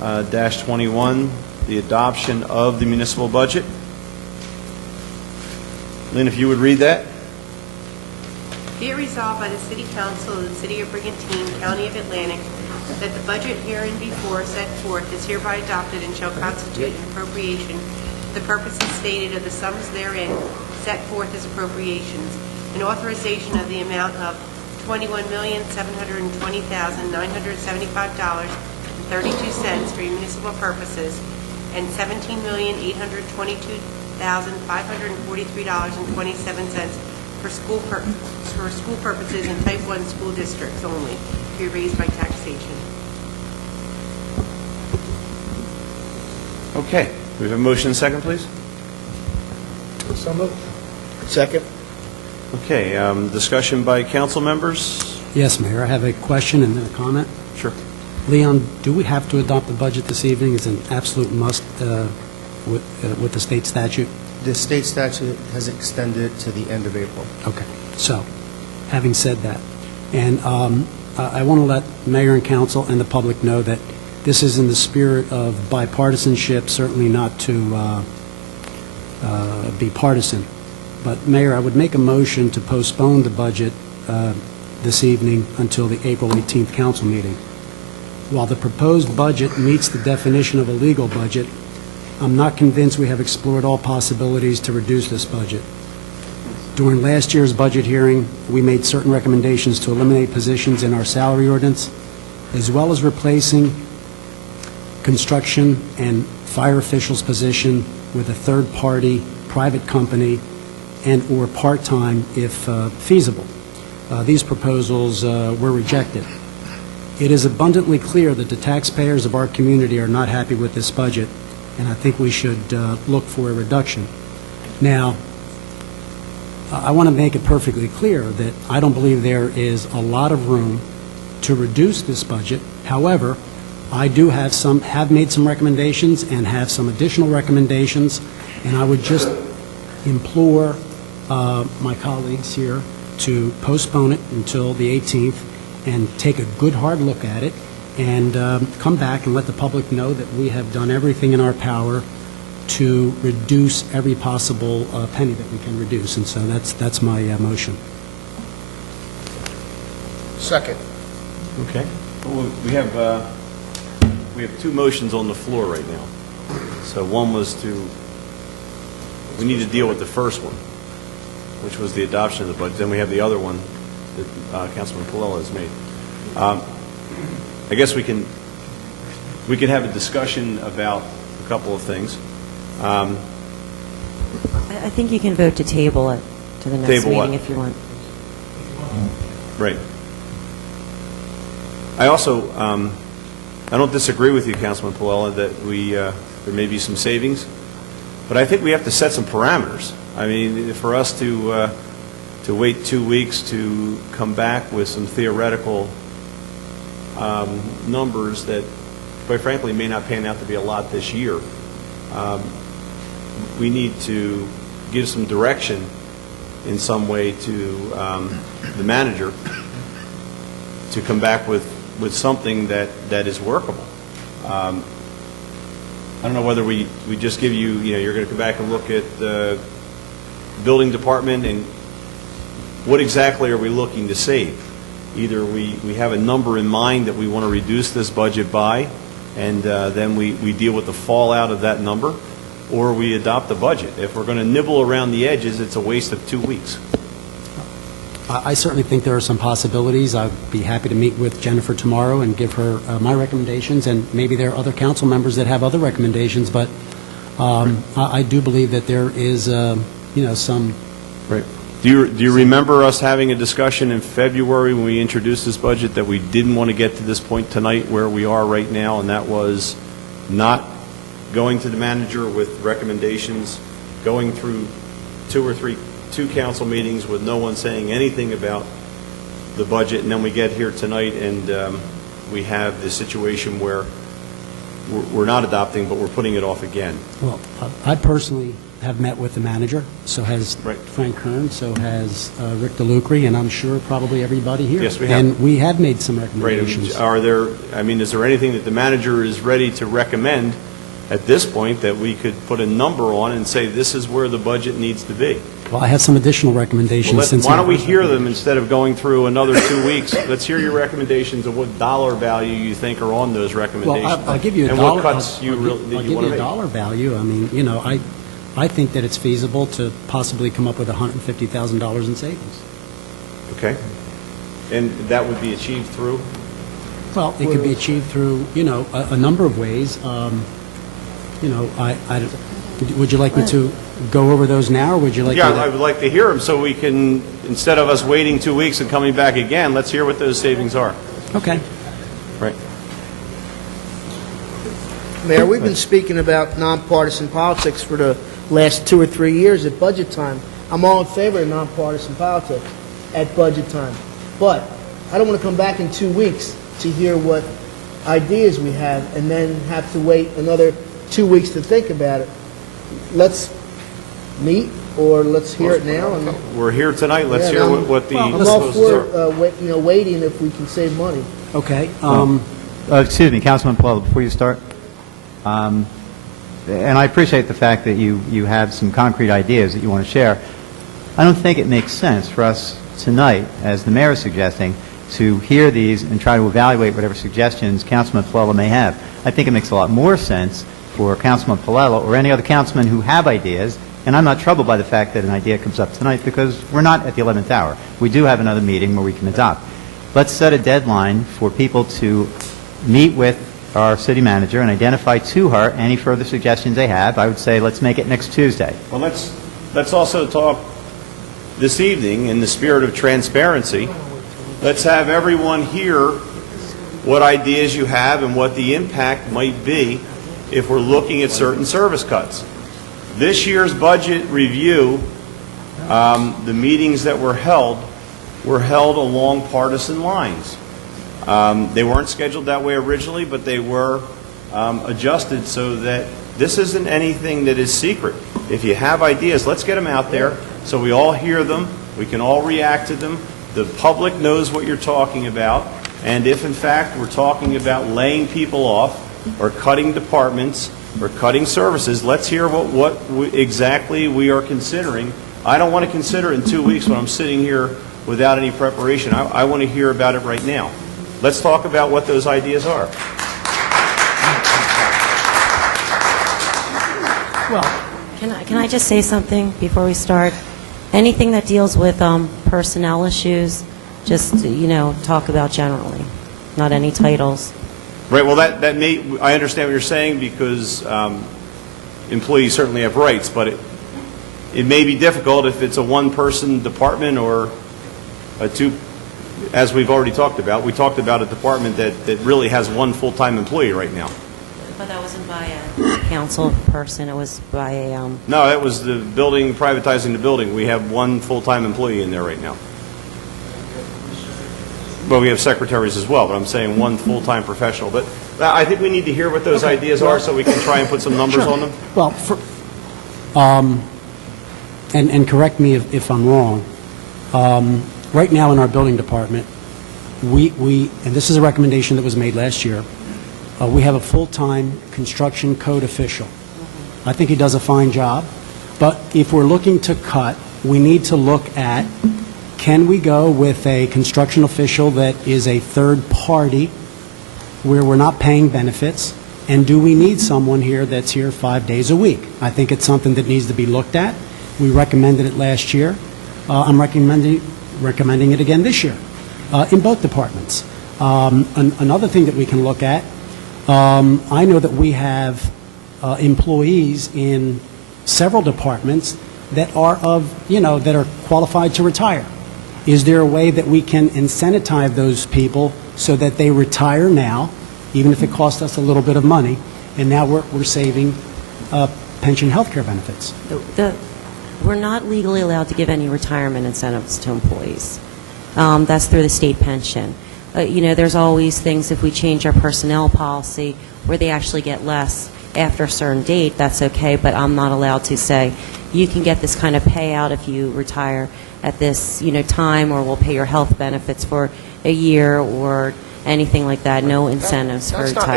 -21, the adoption of the municipal budget. Lynn, if you would read that. Be it resolved by the City Council of the City of Brigantine, County of Atlantic, that the budget hereinbefore set forth is hereby adopted and shall constitute an appropriation for the purposes stated of the sums therein set forth as appropriations, an authorization of the amount of $21,720,975.32 for municipal purposes and $17,822,543.27 for school purposes in Type 1 school districts only, to be raised by taxation. Okay. Do we have a motion and second, please? So moved. Second. Okay. Discussion by council members? Yes, Mayor, I have a question and then a comment. Sure. Leon, do we have to adopt the budget this evening? Is an absolute must with the state statute? The state statute has extended to the end of April. Okay. So, having said that, and I want to let Mayor and Council and the public know that this is in the spirit of bipartisanship, certainly not to be partisan. But, Mayor, I would make a motion to postpone the budget this evening until the April 18th council meeting. While the proposed budget meets the definition of a legal budget, I'm not convinced we have explored all possibilities to reduce this budget. During last year's budget hearing, we made certain recommendations to eliminate positions in our salary ordinance, as well as replacing construction and fire officials' position with a third-party private company and/or part-time if feasible. These proposals were rejected. It is abundantly clear that the taxpayers of our community are not happy with this budget, and I think we should look for a reduction. Now, I want to make it perfectly clear that I don't believe there is a lot of room to reduce this budget. However, I do have made some recommendations and have some additional recommendations, and I would just implore my colleagues here to postpone it until the 18th and take a good hard look at it and come back and let the public know that we have done everything in our power to reduce every possible penny that we can reduce. And so that's my motion. Second. Okay. Well, we have two motions on the floor right now. So one was we need to deal with the first one, which was the adoption of the budget. Then we have the other one that Councilman Colella has made. I guess we can have a discussion about a couple of things. I think you can vote to table it to the next Table meeting what? if you want. Right. I also I don't disagree with you, Councilman Colella, that there may be some savings, but I think we have to set some parameters. I mean, for us to wait 2 weeks to come back with some theoretical numbers that, quite frankly, may not pan out to be a lot this year. We need to give some direction in some way to the manager to come back with something that is workable. I don't know whether we just give you're going to come back and look at the building department and what exactly are we looking to save? Either we have a number in mind that we want to reduce this budget by, and then we deal with the fallout of that number, or we adopt the budget. If we're going to nibble around the edges, it's a waste of 2 weeks. I certainly think there are some possibilities. I'd be happy to meet with Jennifer tomorrow and give her my recommendations, and maybe there are other council members that have other recommendations, but I do believe that there is some... Right. Do you remember us having a discussion in February when we introduced this budget that we didn't want to get to this point tonight where we are right now, and that was not going to the manager with recommendations, going through two council meetings with no one saying anything about the budget, and then we get here tonight and we have this situation where we're not adopting, but we're putting it off again? Well, I personally have met with the manager, so has Right. Frank Kern, so has Rick DeLucre, and I'm sure probably everybody here. Yes, we have. And we have made some Right, recommendations. is there anything that the manager is ready to recommend at this point that we could put a number on and say, this is where the budget needs to be? Well, I have some additional recommendations. Why don't we hear them instead of going through another 2 weeks? Let's hear your recommendations of what dollar value you think are on those recommendations. Well, I'll give you a and dollar. what cuts you I'll really give that you you want to a make. dollar value. I mean, you know, I think that it's feasible to possibly come up with $150,000 in savings. Okay. And that would be achieved through? Well, it could be achieved through, you know, a number of ways. You know, would you like me to go over those now, or would you like Yeah, me to? I would like to hear them so we can, instead of us waiting 2 weeks and coming back again, let's hear what those savings are. Okay. Right. Mayor, we've been speaking about nonpartisan politics for the last 2 or 3 years at budget time. I'm all in favor of nonpartisan politics at budget time. But I don't want to come back in 2 weeks to hear what ideas we have and then have to wait another 2 weeks to think about it. Let's meet, or let's hear it now. And We're here tonight, let's Yeah, hear no, what the I'm all proposals for are. waiting if we can save money. Okay. Excuse me, Councilman Palella, before you start, and I appreciate the fact that you have some concrete ideas that you want to share. I don't think it makes sense for us tonight, as the mayor is suggesting, to hear these and try to evaluate whatever suggestions Councilman Palella may have. I think it makes a lot more sense for Councilman Palella or any other councilman who have ideas, and I'm not troubled by the fact that an idea comes up tonight because we're not at the 11th hour. We do have another meeting where we can adopt. Let's set a deadline for people to meet with our city manager and identify to her any further suggestions they have. I would say let's make it next Tuesday. Well, let's also talk this evening in the spirit of transparency. Let's have everyone hear what ideas you have and what the impact might be if we're looking at certain service cuts. This year's budget review, the meetings that were held along partisan lines. They weren't scheduled that way originally, but they were adjusted so that this isn't anything that is secret. If you have ideas, let's get them out there so we all hear them, we can all react to them, the public knows what you're talking about, and if in fact we're talking about laying people off or cutting departments or cutting services, let's hear what exactly we are considering. I don't want to consider it in 2 weeks when I'm sitting here without any preparation. I want to hear about it right now. Let's talk about what those ideas are. Well, Can I just say something before we start? Anything that deals with personnel issues, just, you know, talk about generally, not any titles. Right, well, that may, I understand what you're saying because employees certainly have rights, but it may be difficult if it's a one-person department or a two, as we've already talked about. We talked about a department that really has one full-time employee right now. But that wasn't by a council person, it was by a... No, that was the building, privatizing the building. We have one full-time employee in there right now. Well, we have secretaries as well, but I'm saying one full-time professional. But I think we need to hear what those ideas are so we can try and put some numbers on them. well, and correct me if I'm wrong. Right now in our building department, we and this is a recommendation that was made last year, we have a full-time construction code official. I think he does a fine job, but if we're looking to cut, we need to look at, can we go with a construction official that is a third party where we're not paying benefits, and do we need someone here that's here 5 days a week? I think it's something that needs to be looked at. We recommended it last year. I'm recommending it again this year in both departments. Another thing that we can look at, I know that we have employees in several departments that are that are qualified to retire. Is there a way that we can incentivize those people so that they retire now, even if it costs us a little bit of money, and now we're saving pension health care benefits? We're not legally allowed to give any retirement incentives to employees. That's through the state pension. there's always things, if we change our personnel policy, where they actually get less after a certain date, that's okay, but I'm not allowed to say, you can get this kind of payout if you retire at this, time, or we'll pay your health benefits for a year, or anything like that. No incentives for That's not retirement.